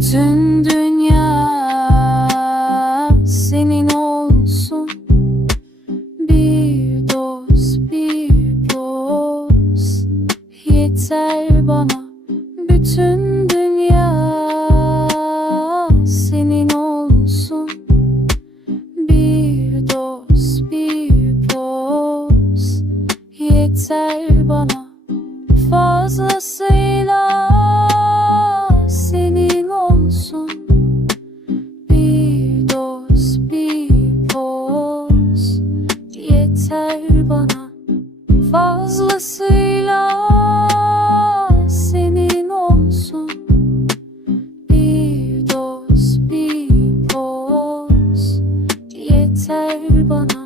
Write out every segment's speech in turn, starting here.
Bütün dünya senin olsun. Bir doz bir doz yeter bana. Bütün dünya senin olsun. Bir doz bir doz yeter bana. Fazlası yeter bana Fazlasıyla senin olsun. Bir doz, bir poz yeter bana.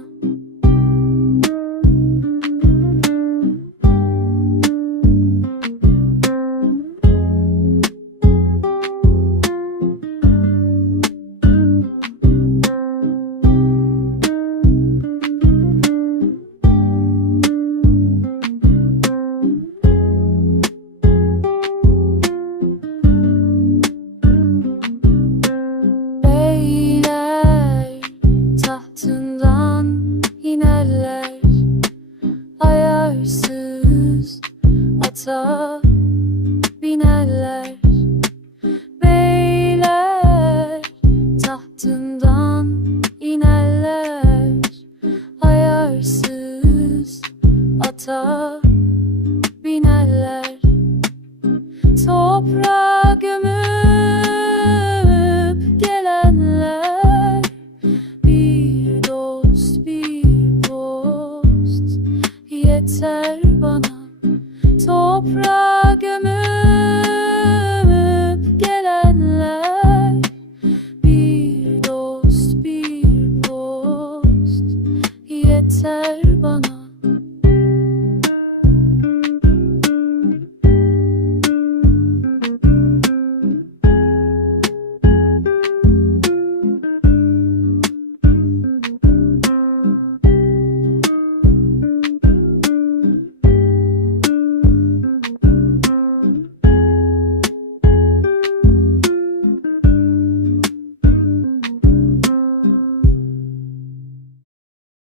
toprak gömüp gelenler. Bir dost bir dost yeter bana. Toprak